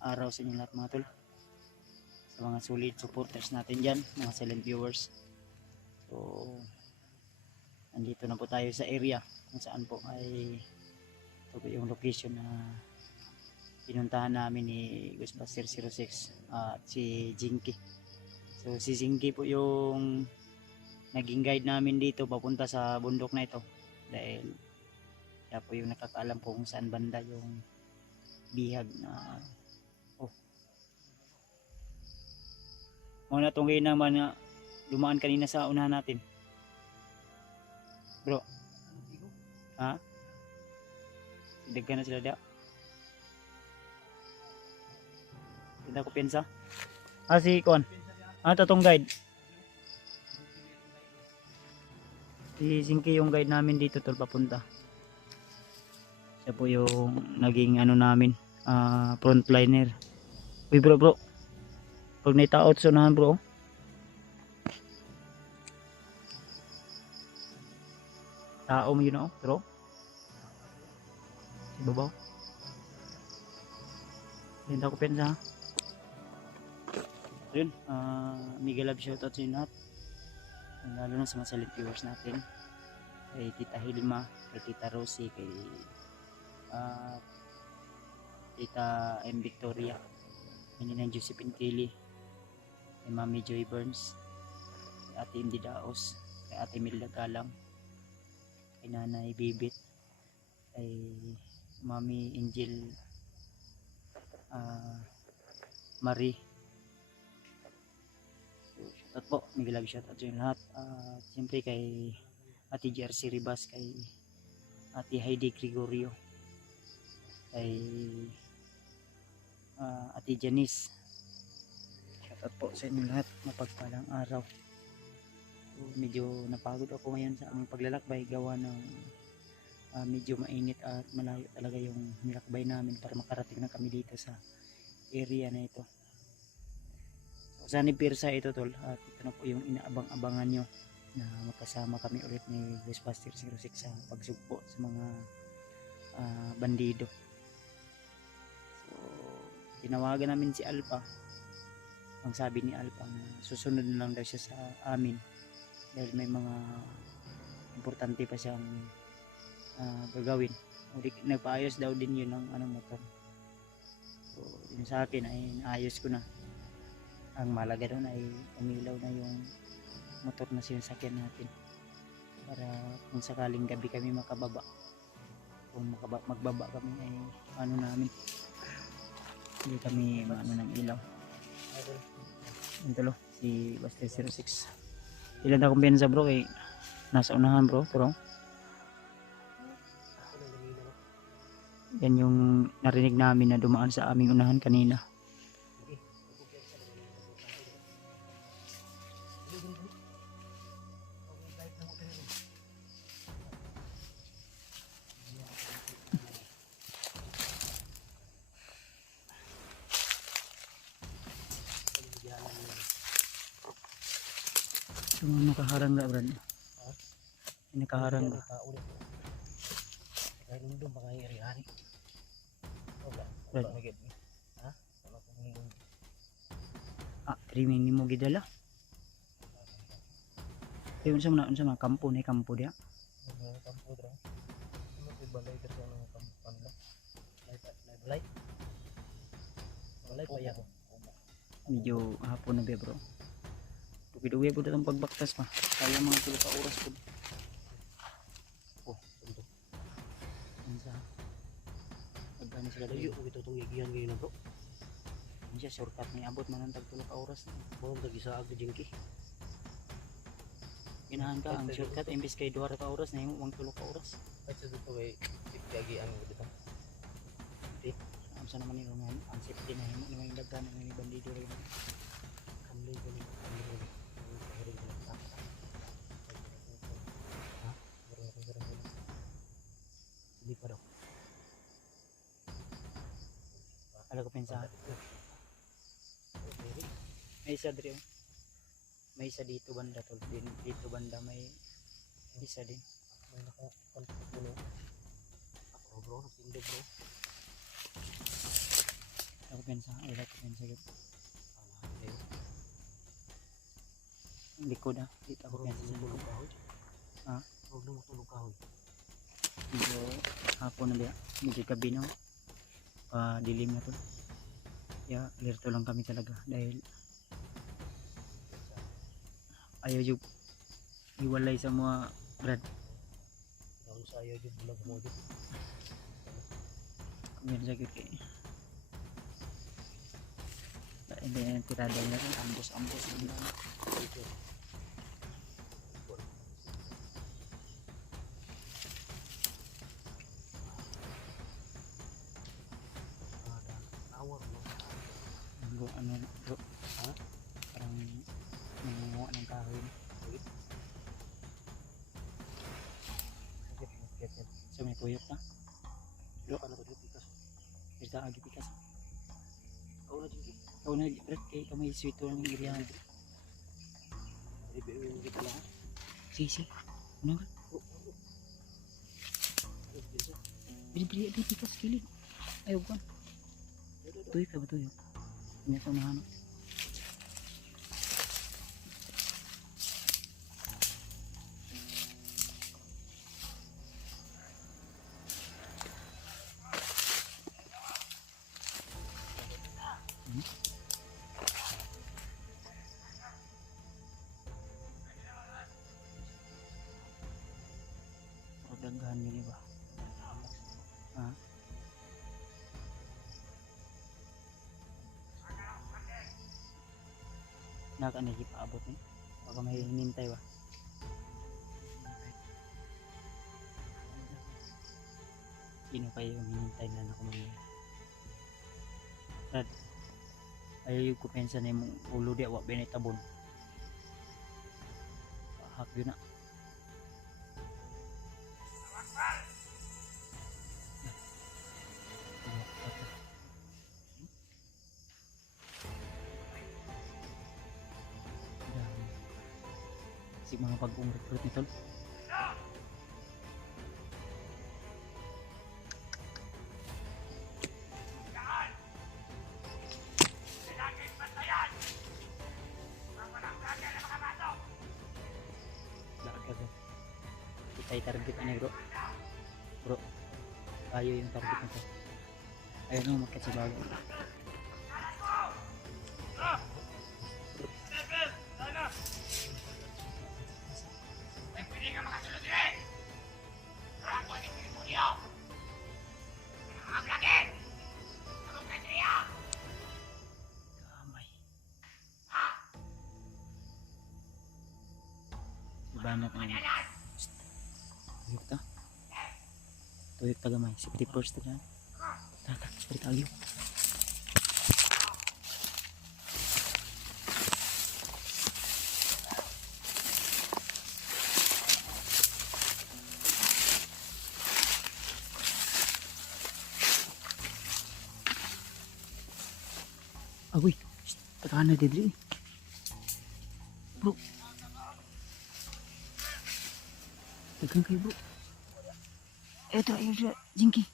Araw sa inyo lahat mga tol, sa mga solid supporters natin dyan, mga silent viewers. So nandito na po tayo sa area kung saan po ay ito po yung location na pinuntahan namin ni Ghostbuster 06 at si Jinky. So si Jinky po yung naging guide namin dito papunta sa bundok na ito, dahil siya po yung nakakaalam kung saan banda yung bihag na muna itong ngayon naman na dumaan kanina sa unahan natin. Bro, ha? Dagkan na sila da. Kita ko pensa. Si Kon. Ano tong guide? Si Jinky yung guide namin dito tol papunta. Siya po yung naging ano namin, frontliner. Uy bro. Pag naitaot sa unahan bro. Tao mo yun bro. Ibabaw. Hindi ako pensa ha. Ayun, mega love shoutout sa inyo lahat, lalo na sa mga silent viewers natin, kay Tita Hilma, kay Tita Rosie, kay Tita M. Victoria, kay Ninang Josephine Kelly, kay Mami Joy Burns, kay Ate Indy Daos, kay Ate Milda Galang, kay Nanay Bibit, kay Mami Angel Marie. Shoutout po, mega love shoutout sa inyo lahat. Siyempre kay Ate Jersey Ribas, kay Ate Heidi Gregorio, kay Ate Janice. Shoutout po sa inyo lahat, mapagpalang araw. So, medyo napagod ako ngayon sa aming paglalakbay, gawa ng medyo mainit at malayo talaga yung nilakbay namin para makarating na kami dito sa area na ito. So, Sunny Pirsa ito tol, at ito na po yung inaabang-abangan nyo na magkasama kami ulit ni Ghostbuster 06 sa pagsugpo sa mga bandido. So tinawagan namin si Alpha. Ang sabi ni Alpha na susunod na lang daw siya sa amin dahil may mga importante pa siyang gagawin. Nagpaayos daw din yun ng motor. So yun sa akin ay naayos ko na. Ang malaga doon ay umilaw na yung motor na sinasakyan natin para kung sakaling gabi kami makababa, kung magbaba kami ay ano namin, hindi kami maano ng ilaw. Ito lo si Buster 06. Ilan na kumpensa bro, kay nasa unahan bro, pero yan yung narinig namin na dumaan sa aming unahan kanina. So, nakaharang na brad. Nakaharang na. Kaya nung doon baka i-ari-ari. Brad. Ha? Trimming ni mo gidala. Ayun sa mga kampo na kampo dia. Kampo dra. Ano ko balay dra sa mga kampo balay. Balay pa ya. Medyo hapon na be bro. Dugi-dugi po itong pagbaktas pa. Kaya mga tulo ka oras po. Oh, ito. Ano sa? Pagkano sila Layo ko ito itong igihan ngayon na bro. Ano siya, shortcut may abot man ang tagtulo ka oras. Bawang tag-isaag na Jinky. Ginahan ka, ang shortcut imbis kay 2 ka oras na yung tulo ka oras. At sa dito kay igihan mo dito. Ang sa naman yung ang safety na himo naman yung daghan ng mga bandido rin. Kamli ko ni kamli. Hindi pa daw. Alam ko pensa. May isa dito. May isa dito banda tol. Dito banda may isa din. May naka-contact puno. Oh bro, nagtindi bro. Ako pensa, ay ako pensa gud. Alam, Likod ah, dito ako bro, pensa sa tulog likod. kahoy. Ha? Huwag na matulog kahoy. Medyo hapon na biya, medyo gabi na. Dilim na to. Kaya alerto lang kami talaga dahil ayaw yung iwalay sa mga brad. Daon sa ayaw yung bulag mo dito. Kumain sa kay. And then tirada na rin, ambos-ambos. Dito. Tawar mo. Ano bro, Ha? parang nangunguha ng kahoy. Sakit, sakit. So may tuyok na. Bro, ano ko dito? Pero sa agi pikas. Kau na dito. Ikaw na, brad, kay kamay sweet ng irihan. Ibiwin kita lang. Sisi. Ano ba? Bili-bili di pikas kilid. Ayaw ko. Tuyok ka ba tuyok? Hindi ko nahanap. Daghan nila ba? Ha? Naka paabot eh. Baka may hinintay ba? Sino kayo yung hinintay na nakumangin? Brad, ayaw yung kupensa na yung ulo di awak binitabon. Kahak yun na. Si mga bagong recruit nito. Kita target ini bro. Bro, ayo yung target nito. Ayun ang makat sa bago. Gamay. Banat na. Tuyok ta. Tuyok ta gamay. Safety first ta. Tata, seperti agyo. Agoy, tekanan dia diri. Bro. Tekan kayo bro. Ito, ayun Jinky.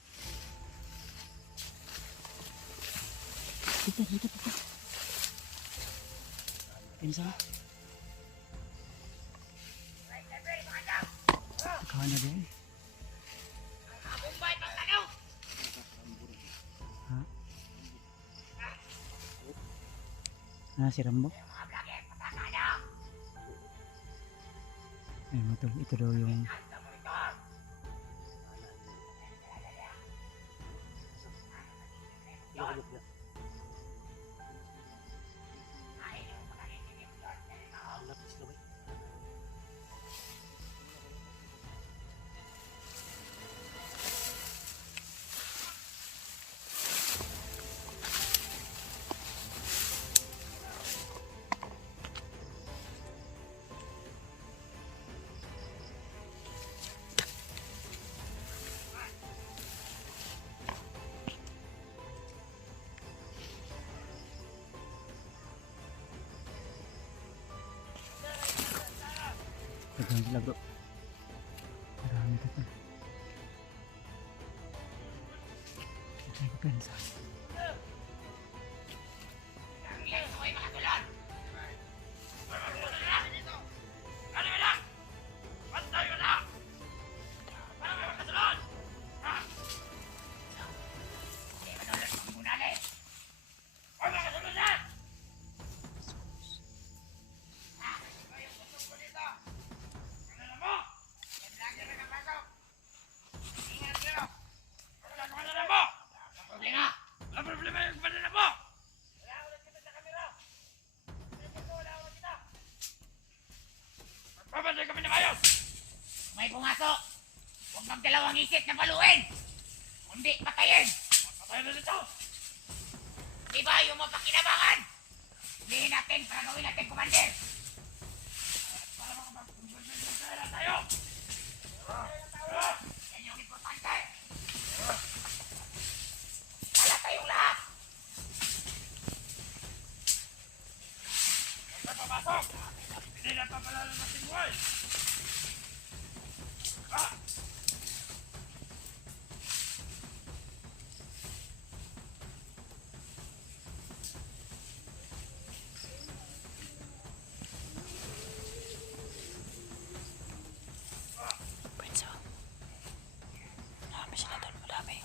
Kita. Pinsa. Tekanan dia. Si Rambo. Betul, itu daw yung Dagan sila bro. Marami ka pa. Ay, pensa. May pumasok! Huwag kang dalawang isip na baluin! Kundi patayin! Patayin na dito! Di ba yung mapakinabangan? Hilihin natin para gawin natin commander! Para makapag-commander tayo! Yan yung importante! Wala tayong lahat! Huwag ka papasok! Hindi na papalala natin buhay! Pensa. Marami sila doon, marami.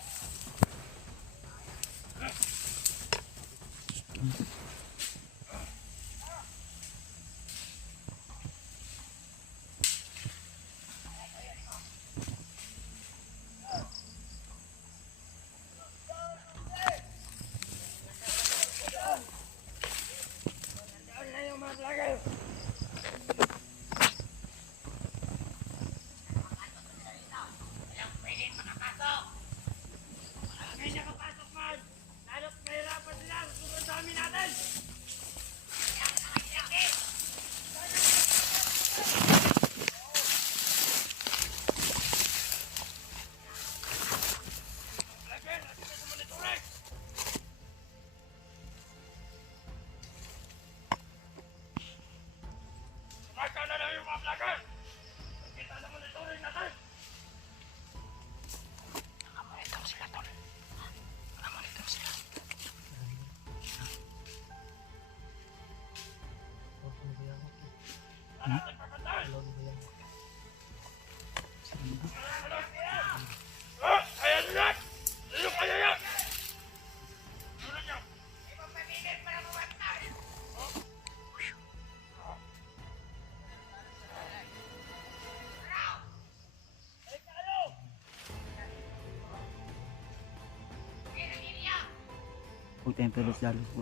Huwag tayong pelos-dalos po.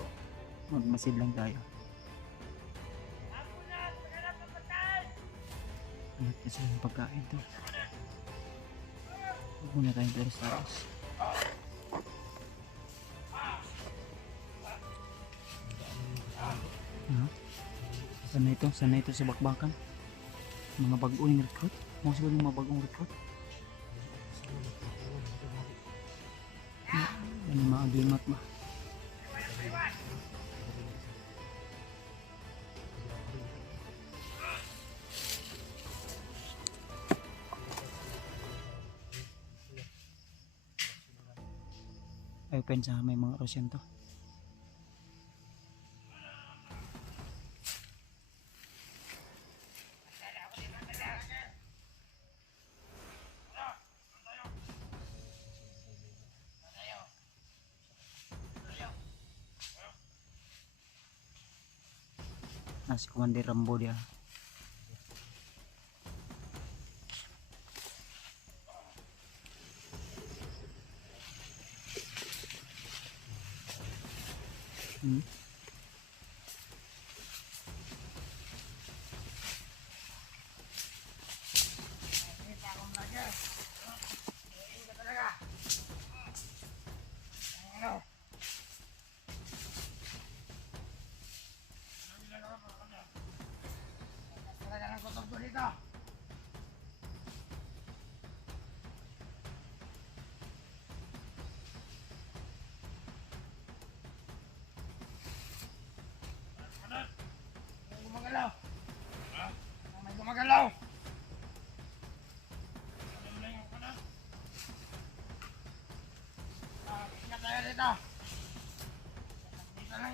Magmasid lang tayo. Ingat kasi yung pagkain to. Huwag muna tayong pelos-dalos. Sana ito sa bakbakan. Mga bagong recruit. Mga siguro mga bagong recruit. Yan yung mga aglimat ba? Ay, pensa may mga Russian to. Si Commander Rambo dia.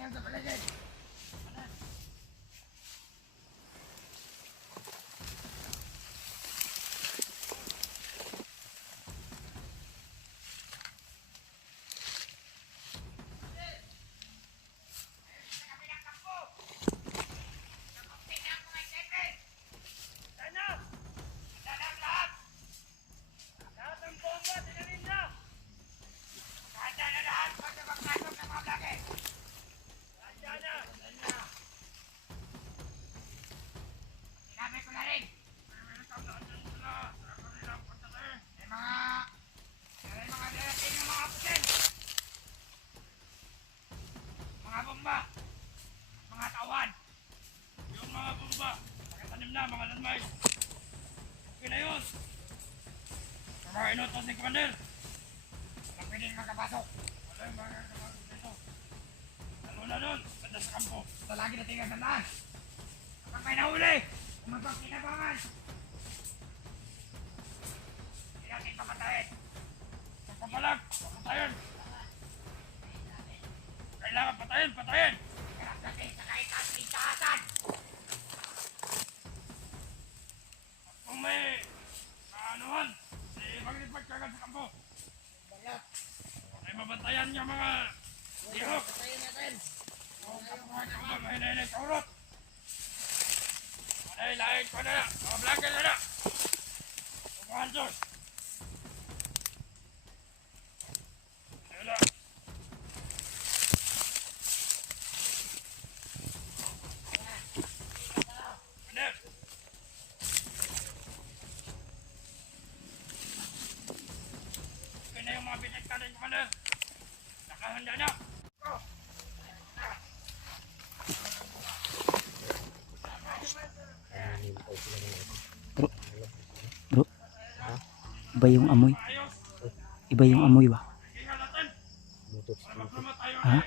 lang sa paligid. Sinabi ko na rin. May mga darating ng mga pusin. Mga bomba. Mga tawan. Yung mga bomba. Nakatanim na mga landmine. Okay na yun. Sa mga inutos ni Commander. Walang pwedeng makapasok. Walang makapasok dito. Lalo na doon. Banda sa kampo. Ito lagi na tingnan tandaan. Kapag may nahuli, kung magpapinabangan, hindi natin papatayin. Pagpapalag, papatayin. Kailangan patayin, patayin. Kailangan natin sa kahit ang pintahasan. Kung may maanuhan, mag-report ka agad sa kampo. Ay mabantayan niya mga dihok. Patayin natin. Kung kapuhan ka ba, mahinay-hinay sa urot. Ay, lahat ko na. Mga blanket na na. Tumahan doon. Wala. Commander. Okay na yung mga bitik natin, Commander. Nakahanda na. Oh. Bro, iba yung amoy. Iba yung amoy ba? Ha?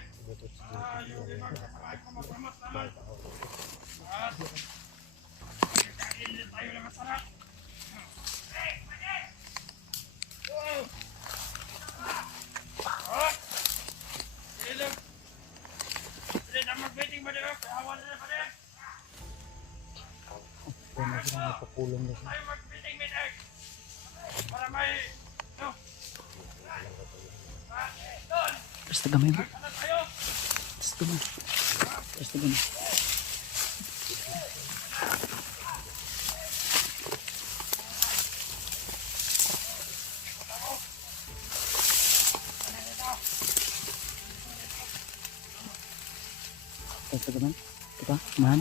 Kaya na sila napakulong na siya. Para may Basta gamay bro. Basta gamay. Basta gamay. Basta gamay. Ito, man.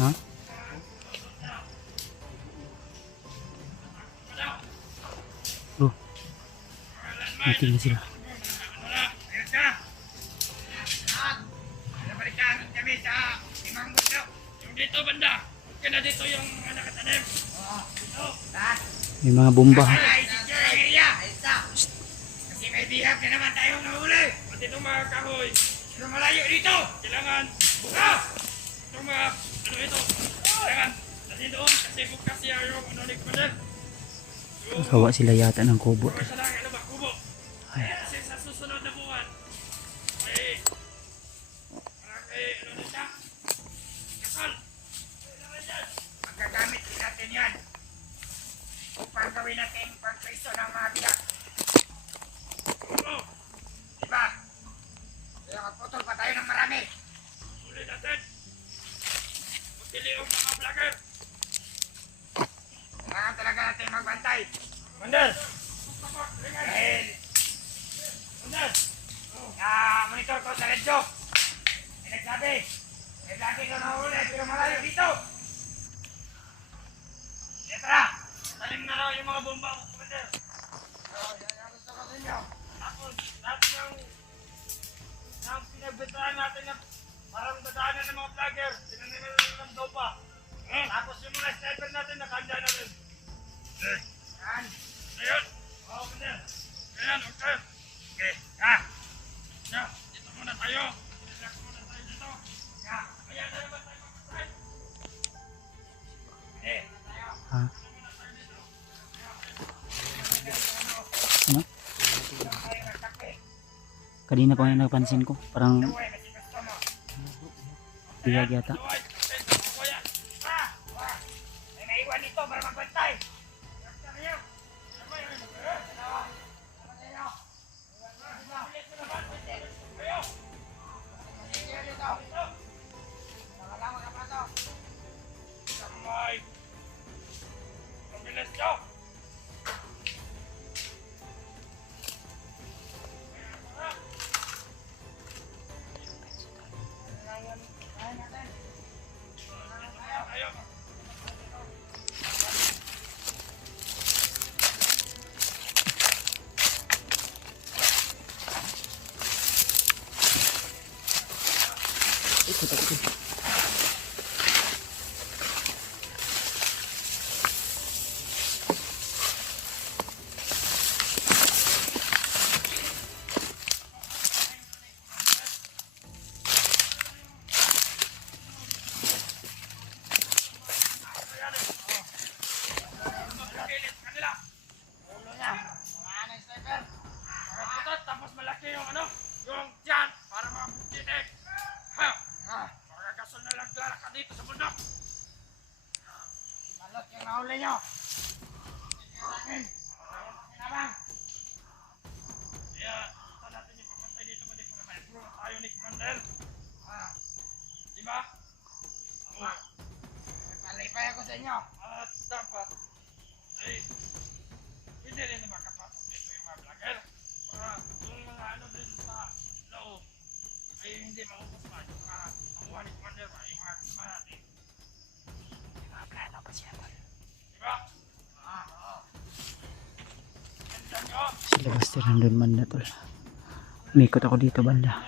Ha? Bro, meeting na sila. Nabalitaan kami sa Imang Bundok. Yung dito banda. Kaya na dito yung nakatanim. Dito. May mga bomba. Ay, secure area. Kasi may bihag na naman tayong nahuli. Pati itong mga kahoy. Pero malayo dito. Kailangan buka. Itong mga ano ito. Kailangan kasi doon. Kasi bukas siya yung ano ni Commander. Gawa sila yata ng kubo. Bukas lang ano ba kubo. Ay. Kasi sa susunod na buwan. Ay. Ano na siya? Kasal. Magagamit din natin yan. Upang gawin natin pagkaiso ng mga biyak. Oo. Diba? Kaya magputol pa tayo ng marami. Ulit natin. Magdiliog mga vlogger. Kailangan talaga natin magbantay. Mandal! Dahil... Mandal! Monitor ko sa radyo. May nagsabi. May lagi ko nahuli pero malayo dito. Tara! Talim na raw yung mga bomba ko, Commander. Yan gusto ko sa inyo. Tapos, lahat ng pinagbetaan natin na parang dadaanan ng mga vlogger, tinanilan ng dopa. Tapos yung mga sniper natin, nakahanda na rin. Yan. Ayun. Oo, Commander. Okay, ha? Ya, dito muna tayo. Relax muna tayo dito. Ya, kaya na naman tayo magpapatay. Eh, tayo. Ha? Ano? Kanina pa yung napansin ko. Parang biyag yata. May naiwan dito para magbantay. Let's go! Ikot ako dito. Tapos malaki yung ano, yung tiyan para mabutitik. Ha! Magagasol na lang ka dito sa bundok. Malot yung nahuli nyo. Kinabang. Kaya, ito natin yung papantay dito ba dito na ma-improve tayo ni Commander. Diba? Palipay ako sa inyo. At dapat, ay, hindi rin na makapasok dito yung mga vlogger. Para yung mga ano din sa loob ay hindi maubos pa yung mga makuha ni Commander ba, yung mga kasama natin. May mga plano pa siya. Diba? Oo. Ganda nyo. Sila basta nandun man na tol. Umikot ako dito banda.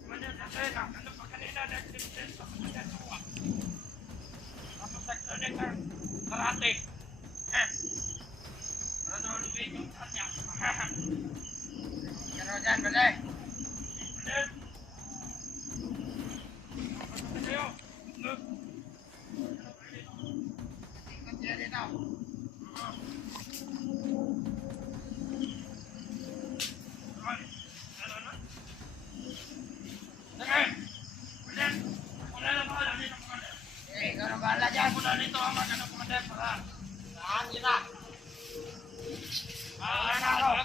Commander, kasi ano pa kanina nag-distance sa Commander nakuha. Tapos nag-connect ng karate. Para doon lumig yung kanya. Pero dyan, bale. Commander. Ano kayo? Ikot siya dito. Ikaw na bahala dyan. Muna dito ang mga Commander para saan kita.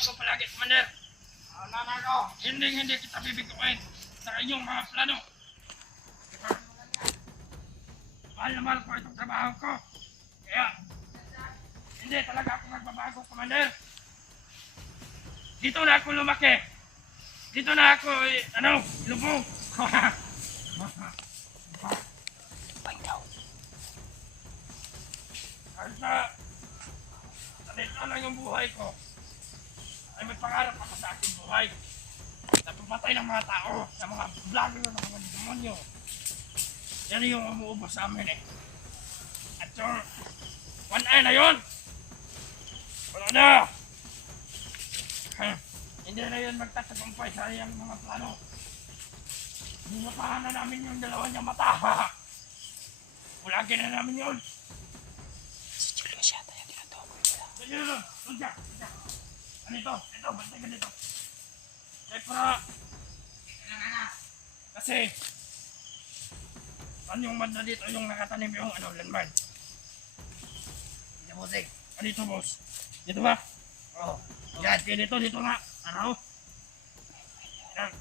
Ako palagi, Commander. Ako. Hindi kita bibiguin sa inyong mga plano. Mahal na mahal ko itong trabaho ko. Kaya, hindi talaga ako magbabago, Commander. Dito na ako lumaki. Dito na ako, lubog. Kahit na salita lang yung buhay ko, ay may pangarap ako sa aking buhay. Na pumatay ng mga tao, sa mga vlogger ng mga demonyo. Yan yung umuubos sa amin eh. At yung one eye na yun, wala na. Hindi na yun magtatagumpay sa iyang mga plano. Nilapahan na namin yung dalawa niyang mata. Ulagin na namin yun. Si Julius yata yung tinatawag ko. Sige na, lunja. Ano ito? Ito, bantay ka dito. Para, kasi, saan yung banda dito yung nakatanim yung landmine? Hindi, bossing. Ano ito, boss? Dito ba? Oo. Yan, dito nga. Ano? Yan.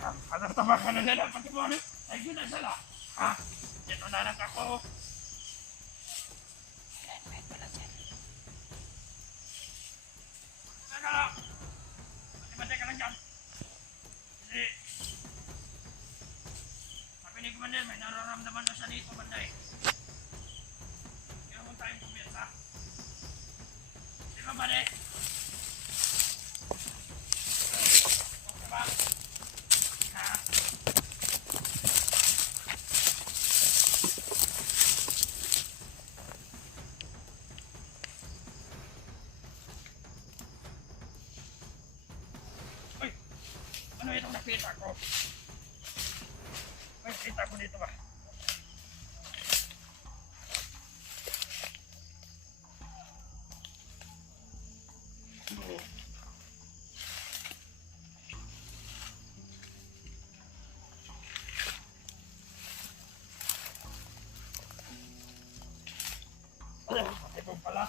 Patatabakan na nila pati mo. Ay, gina sila. Ha? Dito na lang ako. May pala dyan. Teka lang. Bantay ka lang dyan. Kasi, sabi ni Commander, may nararamdaman na siya dito, banday. Kaya mo tayong pumirsa. Di ba, bade? Okay ba? Ha? kita ko. May kita ko dito ba? Ito pala.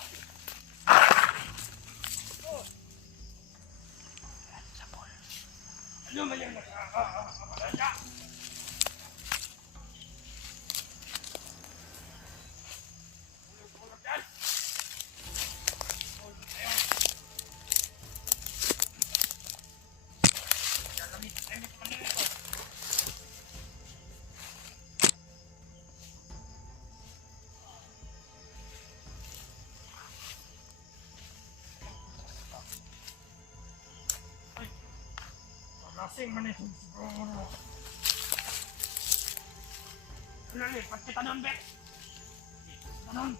Ano man yung nakakamalaya? Ulog-ulog yan! Ulog na yun! Gagamit manila ito. Lasing man ito. Lipat kita doon, Bek. Ganon.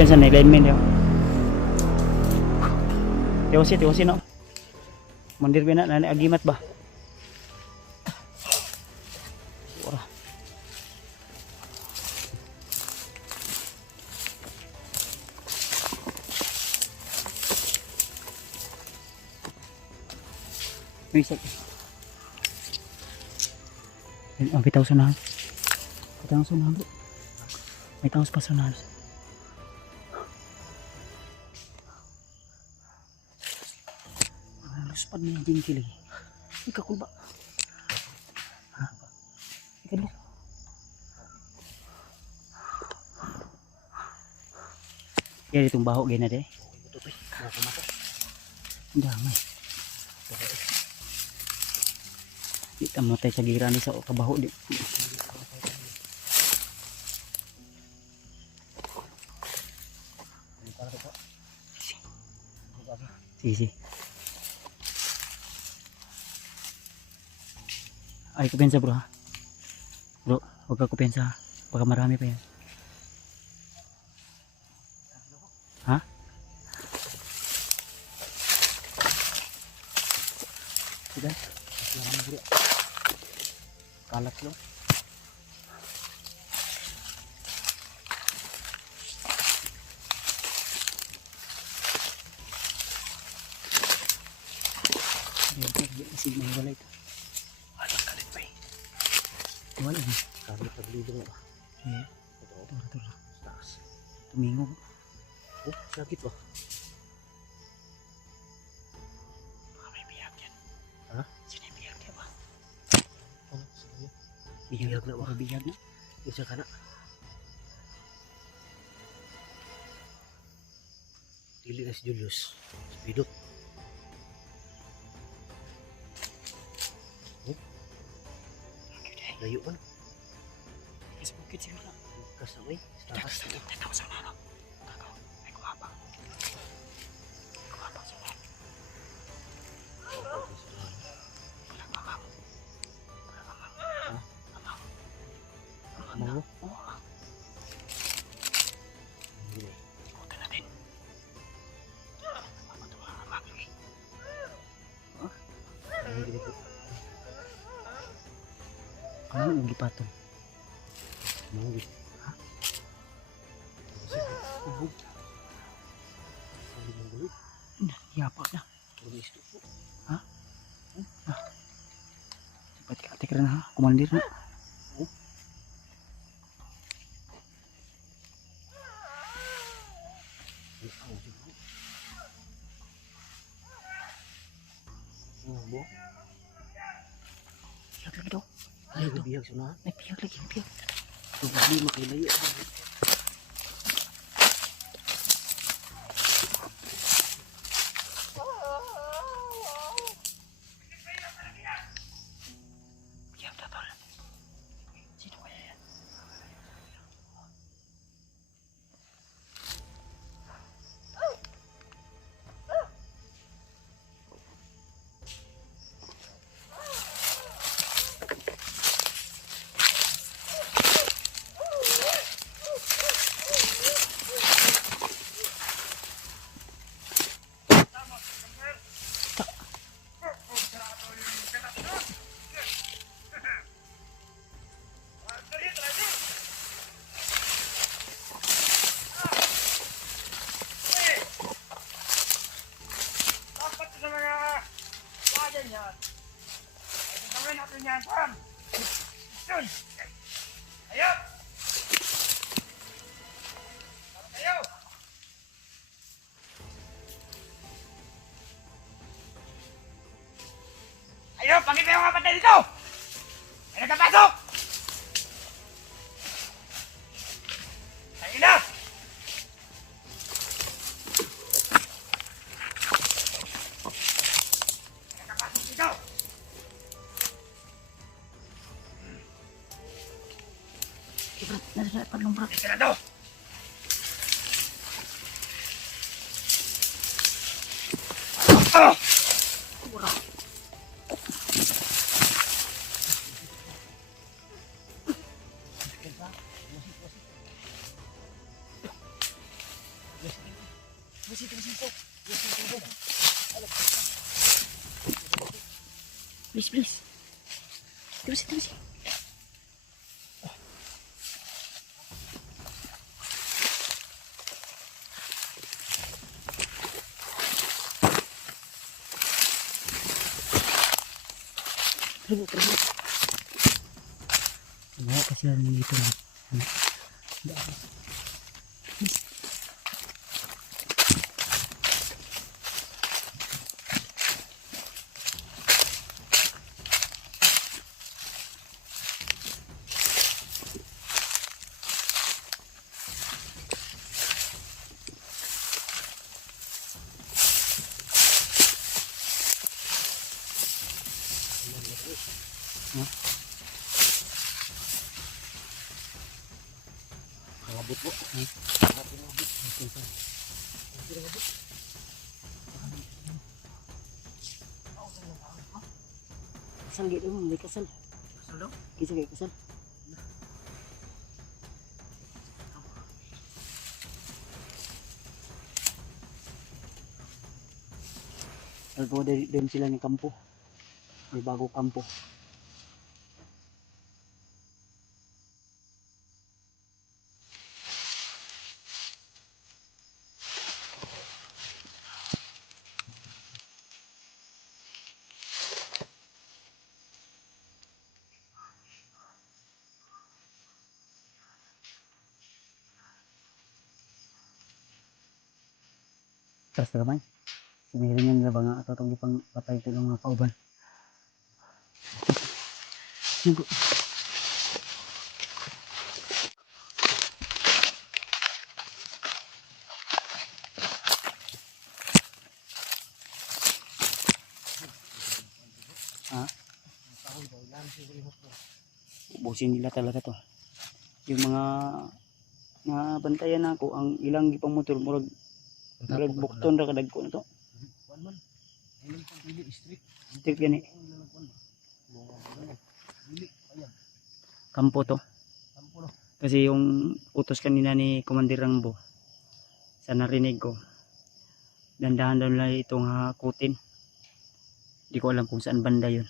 Pensan alignment yo. Tiwasi no. Mandir bina na agimat ba? Ora. Bisa. Ang bitaw sa nahal. Bitaw sa nahal. May taos pa sa nahal. Luspan mo yung jingkil eh. Ikaw ko ba? Ha? Ikaw mo. Yan itong baho gina de. Ang damay. Di tamo tayo sa gira ni sa kabaho di. Sisi. Ay, kupensa bro ha. Bro, huwag ka kupensa ha. Baka marami pa yan. Ha? Sudah? Marami bro. Kalat lo. Sige, may wala ito. Wala na. Kami taglilo ba? Eh, ito. Taas. Tumingo. Oh, sakit ba? Baka may biyag yan. Ha? Sino yung biyag yan ba? Ano? Sige. Biyag na ba? Biyag na? Isa ka na. Dili na si Julius. Spidot. Layo man. Kasi bukit siguro na. Kasaway. Taas. Tatawa sa nano. Tatawa. May kumapang. Kumapang sa nano. Walang mamang. Walang mamang. Ha? Mamang. Mamang mo? Oo. Hindi. Ikutan natin. Matuwa ang mamang eh. Ano ginito? Ano yung gipaton? Manggi. Ha? Uhog. Hindi mo gulit. Yapak na. Gulis ko po. Pati ka na ha. Kumandir na. Bo. Biyag lagi daw. Ay, bibihag sa unahan. May biyag lagi. Biyag. Ito ba di makilayo? niyan, Sam! Yun! Ayaw! Ayaw! Ayaw! Pangit yung mga patay dito! May nagkapasok! Tayo na! May nagkapasok dito! Nasa padlong bro. Isa na to! Ah! Please, please. Terusin. Terus. Bawa ke sini gitu. Ngabut po. Kasal gitu, may kasal. Kasal daw? Kisa kay kasal. Alpo dari doon sila ng kampo. May bago kampo. Terus ramai. Sinirin yung labang atau itong ipang patay ito ng mga kauban. Singko. Ha? Ubusin nila talaga to. Yung mga bantayan ako, ang ilang gipang motor, murag bukton ra kadag ko na to. Man. Ilang pang dili street. Stick gani. Dili ayan. Kampo to. Kampo no. Kasi yung utos kanina ni Commander Rambo, sa narinig ko, dandahan daw nila itong hakutin. Di ko alam kung saan banda yun.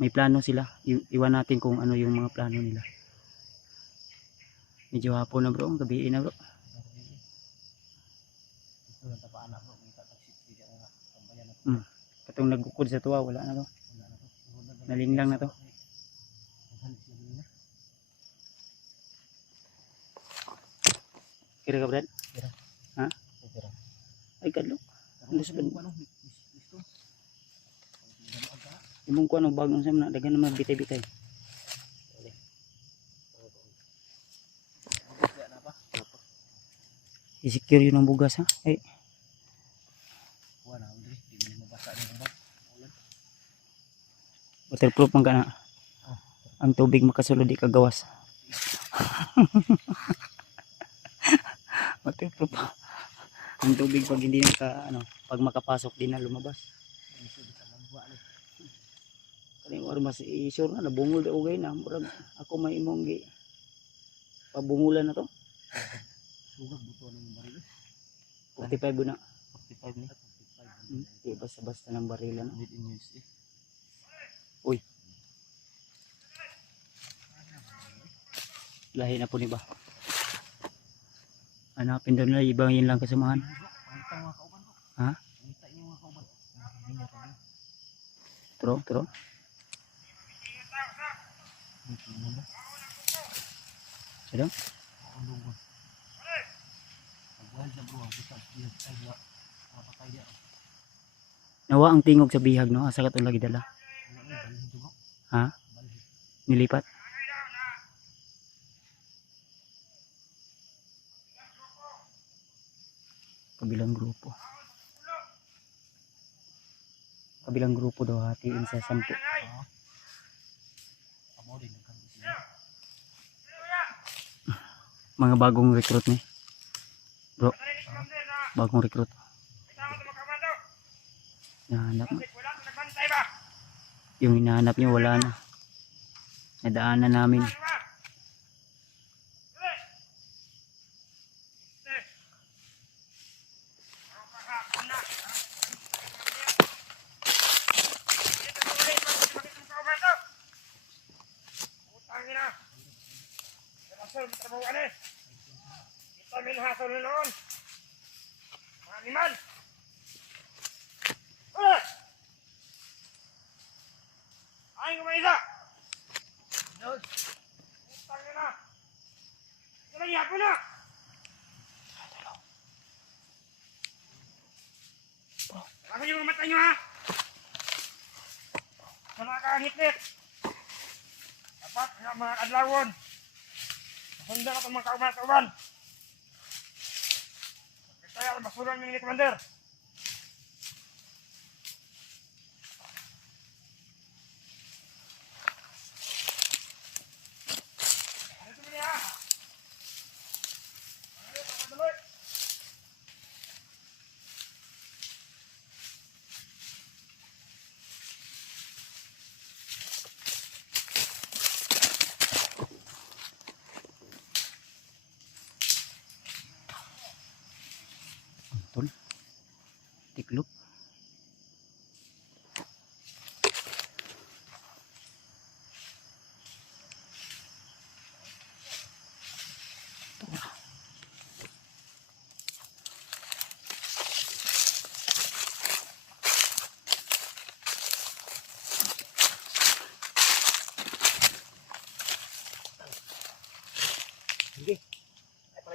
May plano sila. Iwan natin kung ano yung mga plano nila. Medyo hapon na bro, gabi na bro. Katong nagukod sa tuwa, wala na to. Nalinglang na to. Kira ka Brad? Kira. Ha? Kira. Ay kadlo. Ano sa Ano ano? imong ko ano bagong sa na dagan naman bitay-bitay. I-secure yun ang bugas ha. Ay. Wala Andre, di mo mabasa ng bag. Waterproof man ka na. Ang tubig makasulod di kagawas. Waterproof. Ang tubig pag hindi pag makapasok din na lumabas. Kaling or mas i-sure na nabungol daw gay na. Murag ako may imong gi pabungulan na to. Sugag buto ng baril. 45 na. 45 ni. Di basta-basta ng barilan. Made in USA. Uy. Lahi na po ni ba? Hanapin daw nila ibang yun lang kasamahan. Ha? Turo. Sino? Ang lungkot. Ang wild na bro, ang kita, ay wa, mapatay niya. Nawa ang tingog sa bihag no, asa katong lagi dala. Wala na, balhin ito bro. Ha? Balhin. Nilipat. Kabilang grupo daw hatiin sa 10. Amo din nagkaroon sila. Mga bagong recruit ni. Bro, bagong recruit. Nahanap. Yung hinahanap niyo wala na. Nadaanan namin. Aing kumaisa. Dos. Utang na. Lagi ako na. Ako yung mga mata nyo ha. Sa mga kahitlit. Dapat mga adlawon. Handa ka itong mga kauban. Kaya ang basuran ni Commander. Tol. Tiklop.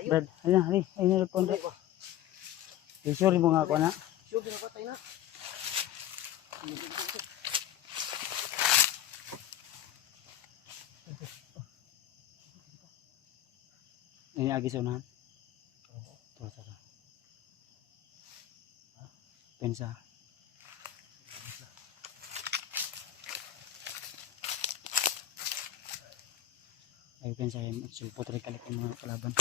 Brad, ayun na repond. Sure mo nga ako na. Sure, pinapatay na. Ini agi sa unahan. Tara. Pensa. Ayo pensa yan. Sulpot rin kalit yung mga kalaban.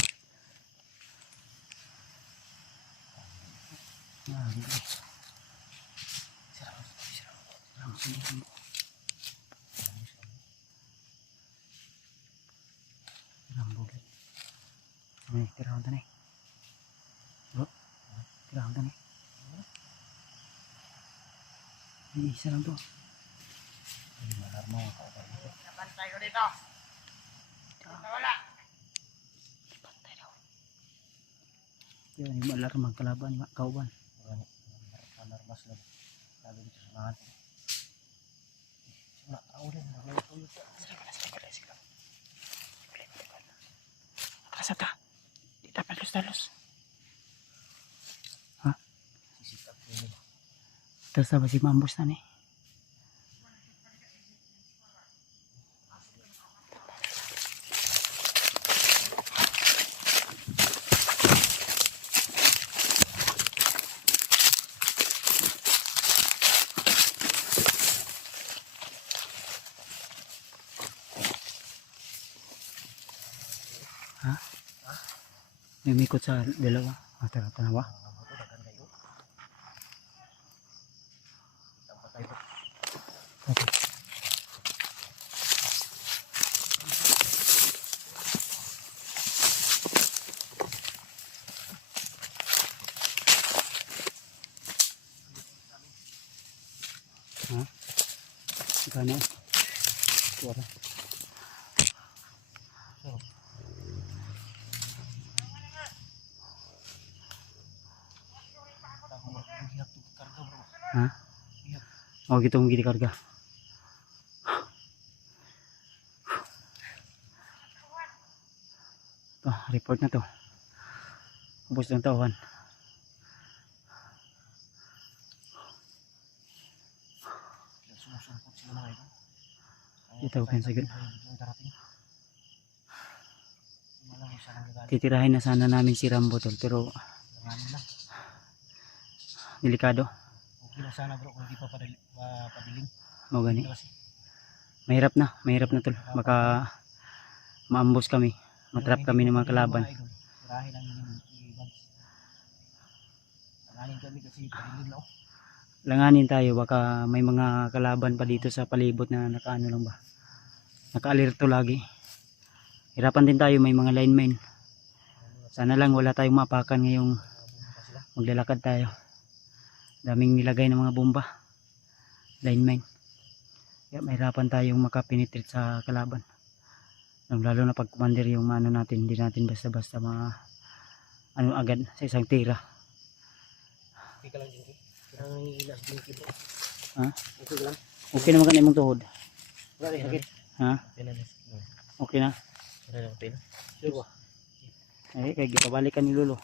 Tirahan tani. Bro, tirahan tani. Ini isa lang to. Hindi malarma ako. Napantay ko dito. Wala. Pantay daw. Yan yung alarm ang kalaban, kauban. Alarmas lang. Lalo dito sa lahat. Sila, tao rin. Naglayo-tuyo siya. Sila. Atrasat ka. Di talos. Ha? Sisikat ko yun. Terus apa sih mampus tani? Ha? Lumikot sa dalawa. Tanawa. Ha? Gana? Suara. Ha? Oh, gitu mungkin dikarga. report na to. Ubos ng tauhan. Sumusumpot sila mga idol. Ito, pensagin. Yung darating. Malang isa lang gagaling. Titirahin na sana namin si Rambo tol, pero Langanin lang. delikado. Okay na sana bro kung di pa padilim. Mo gani. Kasi Mahirap na tol. Baka maambos kami. Matrap kami ng mga kalaban. Tirahin ang inyong i-bags. Langanin kami kasi padilim na. Langanin tayo, baka may mga kalaban pa dito sa palibot na nakaano lang ba. Naka-alerto lagi. Hirapan din tayo, may mga linemen. Sana lang wala tayong maapakan ngayong maglalakad tayo. Daming nilagay ng mga bomba. Linemen. Kaya mahirapan tayong makapenetrate sa kalaban. Lalo na pag commander yung ano natin, hindi natin basta-basta ano agad sa isang tira. Okay ka lang Jinky. Kailangan iilas Jinky bro. Ha? Okay ka lang. Okay naman ka na imong tuhod. Wala rin sakit. Ha? Pinalis. Okay na? Wala rin pina. Sure ba? Ay, kaya gipabalikan ni Lolo.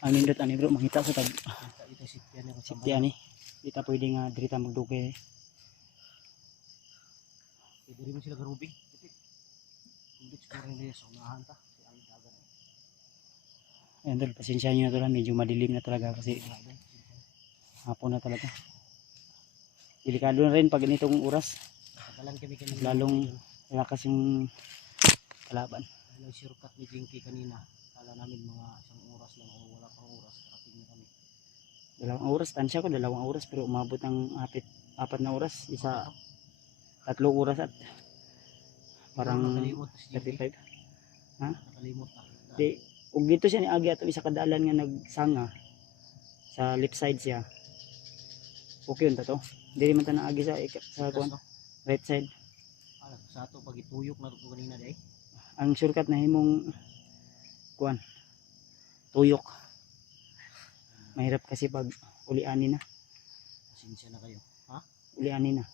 Ang nindot ani bro, makita sa tag Ito sityan ni safety ani. Di ta pwedeng dirita magdugay. Pwede rin mo sila garubing. Hindi siguro rin sa unahan ta. Si ang dagan. Ayan tol, pasensya nyo na tol, medyo madilim na talaga kasi hapon na talaga. Delikado na rin pag ganitong oras. Kagalan kami kanina. Lalong lakas yung kalaban. Walang shortcut ni Jinky kanina. Kala namin mga isang oras lang o wala pang oras. Karating na kami. 2 oras, tansya ko 2 oras pero umabot ng 4 na oras. Isa 3 oras at parang nakalimot na si Jinky. 35. Ha? Nakalimot na. Di, ug dito siya ni Agi ato isa kadalan nga nagsanga sa left side siya. Okay yun ta to. Dili man ta na Agi sa kuan, right side. Sa ato pag ituyok na ito kanina day. Ang shortcut na himong kuan tuyok. Mahirap kasi pag ulianin na. Pasensya na kayo. Ha? Ulianin na.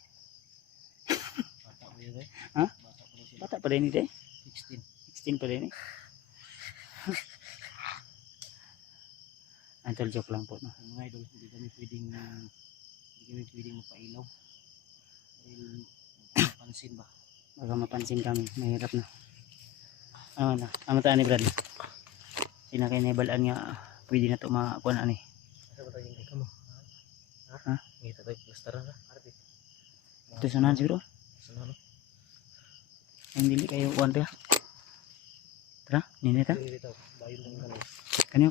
Bata ko yun day. Ha? Bata ko yun. Bata pa rin ito eh. 16. 16 pa rin eh. Antal joke lang po no. Mga idol, hindi kami pwedeng mapailaw. Dahil mapansin ba? Baka mapansin kami, mahirap na. Ano na, amataan ni Brad. Sinakinibalaan nga pwede na ito makakuha na ni. Asa ba tayo yung mo? Ha? Ngita tayo plastaran na. Arapit. Ito sunahan siguro. Sana no? Ang dili kayo kuhan pa. Tara, ninita. Dili dito. Bayon lang ganun. Kanyo.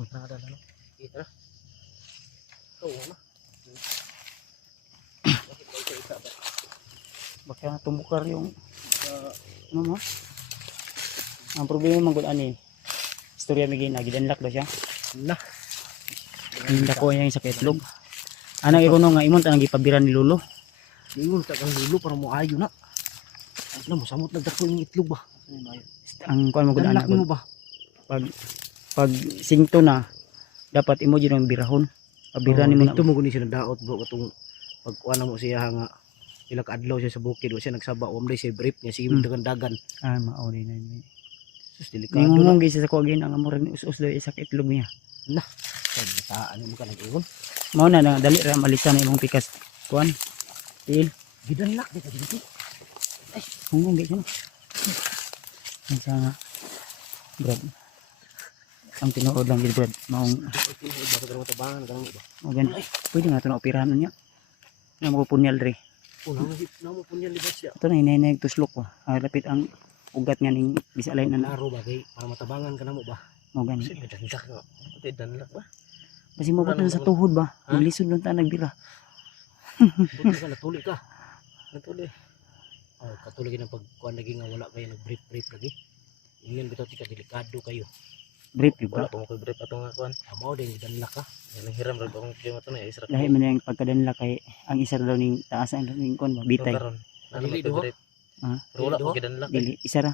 Uy, nakadala no? Kita na. Oo na. Bakit ba isa ba? Baka tumukar yung ano mo? Ang problema man ani. Istorya mi gidanlak ba siya? Na. Hinda ko yung sa itlog. Anang ikuno nga imon tanang gipabiran ni Lolo. Lingon ka kang lulo para mo ayo na. Ano mo samot nagdako yung itlog ba? Ang kuan mo gud Danlak ana mo ba? pag singto na dapat imo jud ang birahon. Pabiran ni mo na. Dito mo guni siya daot bro katong pag mo siya nga pila ka adlaw siya sa bukid wa siya nagsaba wa man siya brief niya sige dagan-dagan. Ah, maori na yun. Sus delikado na. Ningungong gisa sa kuwagin ang amor ni us-us daw isak itlog niya. Saan mo ka nag-iwan? Mao na dali ra malisan na imong pikas kuan. Til, Gidanlak di ka dito. hungong gid no. Ang sa Brad. Ang tinuod lang gid Brad. Maong Bakit ka tabangan ganun ba? magan. Pwede nga ito na operahan niya. Na mo punyal dre. Namo punya libas siya. Ito na hinay tuslok ko. Lapit ang ugat nga ning bisalay na Laro bagay para matabangan ka namo ba? mo gani. Kasi danlak nga. Ate danlak ba? Kasi mo na sa tuhod ba? Ha? Maglisod lang ta nagbira. Buti ka natuli ka. Natuli. Oh, katulog ng pagkuan lagi nga wala kayo nag-brief lagi. Ingin bitaw tika delikado kayo. Brief yun Wala ba? pa mo brief ato nga kuan. Amo din danlak ka. Yan ang hiram ra akong kimo to na isra. Lahi man yung pagkadanla kay ang isa daw ning taas ang ning kon ba bitay. Karon. Dili Ano duha? brief? Ha? Pero wala ko gidanlak. Dili isa ra.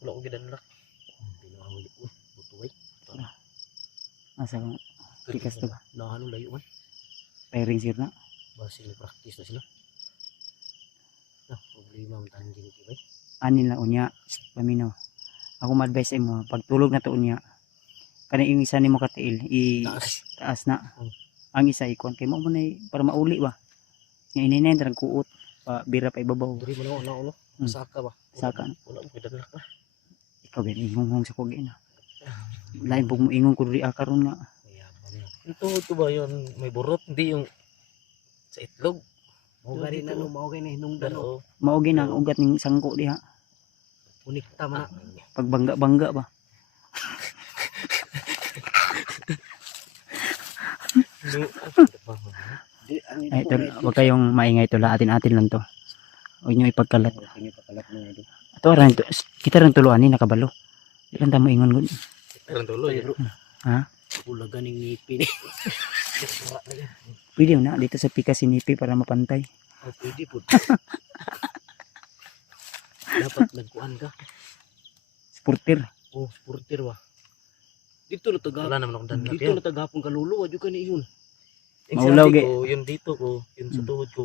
Wala ko gidanlak. Pinahuli ko. Butuway. Asa ka tikas to ba? Nahanong layo man. Firing sir na. Basi practice na sila. Nah, problema man tanong giniki bay. Anin lang unya paminaw. Ako ma-advise mo pag tulog na to unya. Kani yung isa nimo katiil taas na. Ang isa ikon kay mo na para mauli ba. Nga ininayin tarang kuot pa bira pa ibabaw. Diri man na ulo. Saka ba? Saka. Wala mo kidala ka. Ikaw ba ingong sa kugi na. Lain pug mo ingon ko diri karon nga. Ito ba yun? May burot, hindi yung sa itlog. Mao gani na no, mao gani hinungdan no. Maugi na ang ugat ning sangko diha. Unikta man. Pag bangga ba. Ay, tol, wag kayong maingay tol, atin-atin lang to. Huwag nyo ipagkalat. Ato ran to, kita ran tuluan ni nakabalo. Di lang tamo ingon gud. Meron tuloy. Ha? Ulagan ning ngipin. Pwede na dito sa pika sinipi para mapantay. Oh, pwede po. Dapat nagkuan ka. Sporter. Oh, sporter ba. Dito na taga. Wala naman akong danlak Dito yan. na tagapon kaluluwa jud kani iyon. Maulaw, ge. Ko, yung dito ko, yung sa tuhod ko.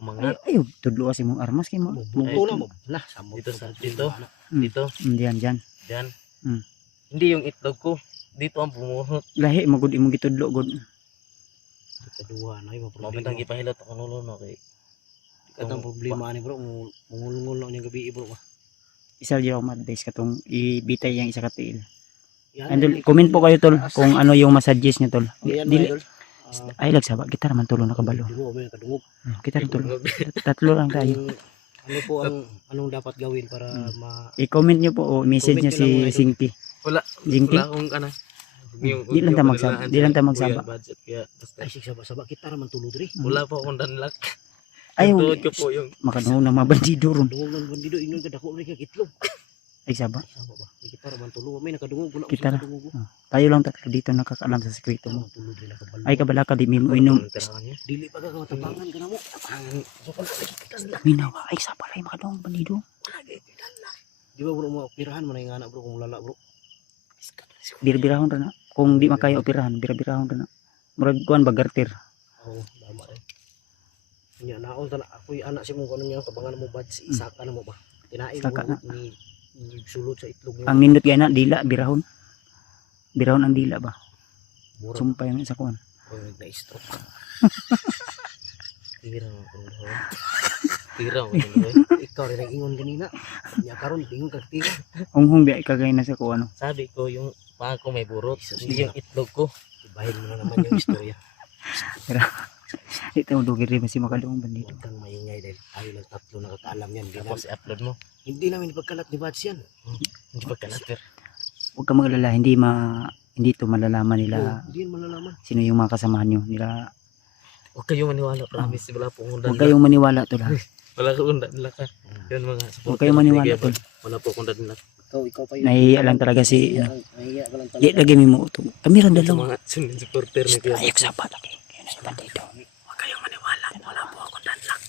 Umangat. Ay, tudlo kasi mong armas kay mo. Buto na mo. Lah, samo Dito sa dito. Mm. Dito. Diyan diyan. Diyan. Mm. Hindi yung itlog ko. Dito ang bumuhot. Lahi magud imong gitudlo gud. Kaduwa na yung Mabintang problema. gipahilot ako nulo kay. Katang problema ni bro, mungulungol lang yung gabi bro. Isa jud ako ma-advise katong ibitay yang isa ka tiil. Yan. Andol, comment po kayo tol kung ano yung ma-suggest niyo tol. Yan, Dili idol. ay lagsaba kita raman tulo nakabalo. Dugo ba yung kadungog? Kita rin tulo. Tatlo lang tayo. Ano po ang anong dapat gawin para I-comment niyo po o message niya Comment nyo lang, si mga idol. Singki. Wala. Singki? Wala akong ano. Di lang tayo magsaba. Di lang tayo magsaba. Budget kaya basta. ay sigsaba kita raman tulo diri. Wala po akong danlak. Ay, Yung tuhod ko po yung makadungog na mga bandido ron. Dungog ng bandido ingon ka dako rin kag itlog. Ay saba. Saba ba? Kita raman tulo. May nakadungog wala Kita ra. nakadungog. Tayo lang tatlo dito nakakaalam sa sekreto mo. Raman tulo diri nakabalo. Ay kabala ka di mo inom. tirahan niya. Dili pa ka matabangan ka na mo. Tabangan. So kan kita na. Minaw ba? Ay saba rin makadungog bandido. Di ba bro mo operahan man nga anak bro kung lala bro. Birabirahon ra na. Kung di makaya operahan, birabirahon ra na. Murag kuan bagartir. Oo, tama rin. Nya naon ta na ako anak si mo kuno nya tabangan mo bad si isaka na mo ba. Tinaig Saka na. mo ni sulod sa itlog mo. Ang nindot kaya na dila birahon. Birahon ang dila ba? Mura Sumpay ang isa kuan. ko na-stroke. Tira mo ko. Tira mo ko. Ikaw rin ang ingon kanina. Nya karon ingon kag tira. Unghong biya ikagay na sa kuan. Sabi ko yung paa ko may burot. Hindi yung itlog ko. Ibahin mo na naman yung istorya. Ito dugi rin si makadungog bandido. Huwag kang maingay dahil tayo lang tatlo nakakaalam yan. Tapos i-upload mo. Hindi namin ipagkalat ni Bats yan. Hindi pa kalater. Huwag ka magalala, hindi to malalaman nila Oo, hindi yan malalaman. sino yung mga kasamahan nyo nila. Huwag kayong maniwala. Promise. Wala po akong Huwag danlak. kayong maniwala tol ha. Wala akong danlak ha. Yun mga Huwag kayong maniwala tol. Wala po akong danlak. Ikaw pa yun. Nahihiya lang talaga si Nahihiya ka lang talaga. di lagi mo ito. Kami rin Sa dalawa. mga sunod supporter ni Kuya. Ayok sa lagi. Kaya na iba dito. Huwag kayong maniwala. Wala po akong danlak.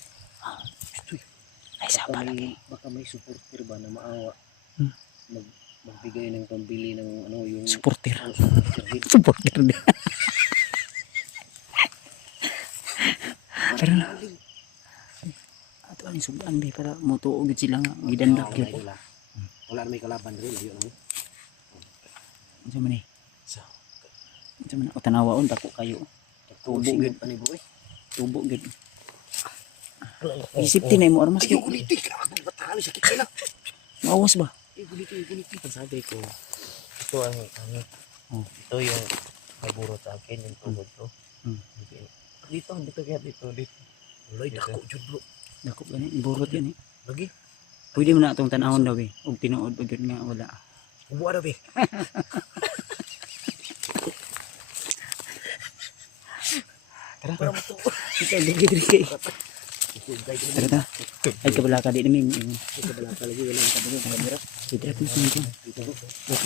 Ay sapa lagi. Baka may supporter ba na maawa. Hmm. Magbigay ng pambili ng ano yung Supporter. supporter din. Supporter din. Pero na. Ato ang sugan be para mutuog sila nga gidandak yun. Wala na may kalaban rin. Yun ano. Unsa man ni? Unsa man o tanawaon dako kayo. Tubo gid ani bro eh. Tubo gid. Isipti na mo armas kay. Ayaw ulitin ka. Ang batali sakit ka na. Mawas ba? Ulitin. Sabi ko, ito ang ito yung may burot sa akin, yung tuhod ko. Dito, kaya dito. Wala dako jud bro. Dako gani burot yan eh. Lagi. Pwede mo na itong tanahon daw eh. Huwag tinuod pag yun nga wala. Ubuha na be. Tara. Para mo to. Ikaw, dili kay. Tara ta. Ay kabala ka di namin. Ito bala ka lagi wala ka dito. Dito na